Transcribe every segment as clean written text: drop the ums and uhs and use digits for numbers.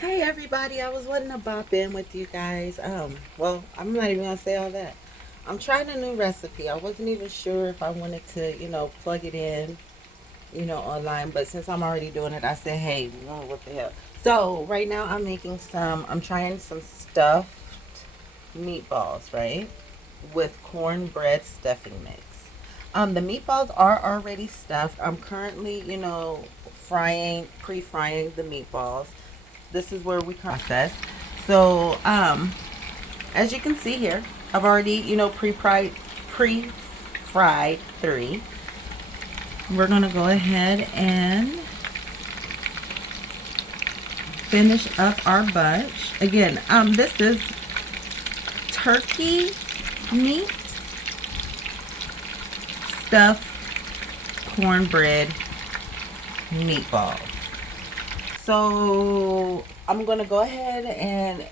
Hey everybody, I was wanting to bop in with you guys. Well, I'm not even gonna say all that. I'm trying a new recipe. I wasn't even sure if I wanted to, plug it in, online, but since I'm already doing it, I said, hey, what the hell. So right now I'm trying some stuffed meatballs, right? With cornbread stuffing mix. The meatballs are already stuffed. I'm currently, pre-frying the meatballs. This is where we process. So, as you can see here, I've already, pre-fried three. We're gonna go ahead and finish up our bunch. Again, this is turkey meat stuffed cornbread meatball. So I'm gonna go ahead and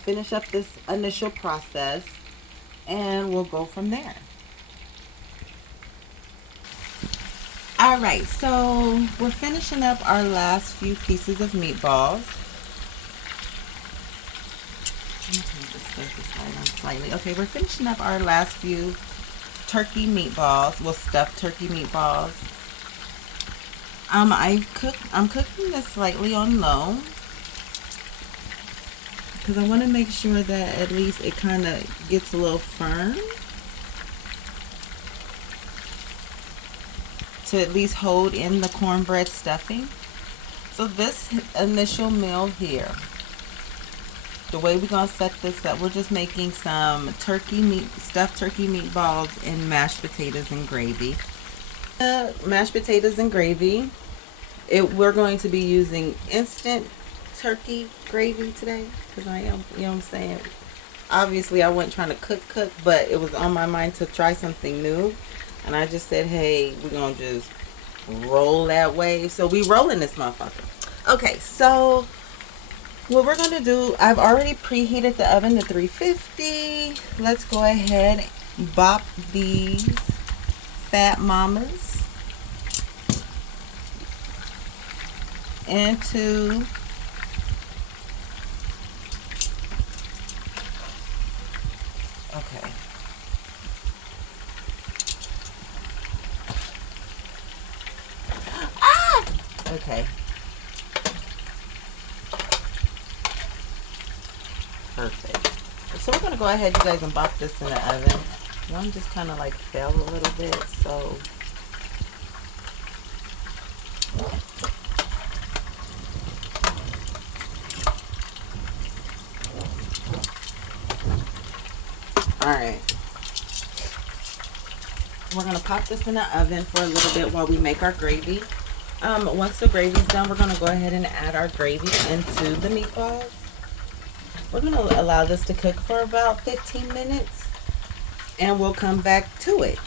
finish up this initial process, and we'll go from there. All right, so we're finishing up our last few pieces of meatballs. Slightly. Okay, we're finishing up our last few turkey meatballs. Well, stuffed turkey meatballs. I'm cooking this slightly on low because I want to make sure that at least it kind of gets a little firm to at least hold in the cornbread stuffing. So this initial meal here, the way we're gonna set this up, we're just making some stuffed turkey meatballs and mashed potatoes and gravy. Mashed potatoes and gravy. We're going to be using instant turkey gravy today because I am, you know what I'm saying. Obviously, I wasn't trying to cook, but it was on my mind to try something new, and I just said, hey, we're gonna just roll that wave. So we rolling this motherfucker. Okay, so what we're gonna do, I've already preheated the oven to 350. Let's go ahead and bop these fat mamas into okay. Ah! Okay. Perfect. So we're gonna go ahead, you guys, and bop this in the oven. One just kind of like fell a little bit, so all right. We're gonna pop this in the oven for a little bit while we make our gravy. Once the gravy's done, we're gonna go ahead and add our gravy into the meatballs. We're gonna allow this to cook for about 15 minutes, and we'll come back to it.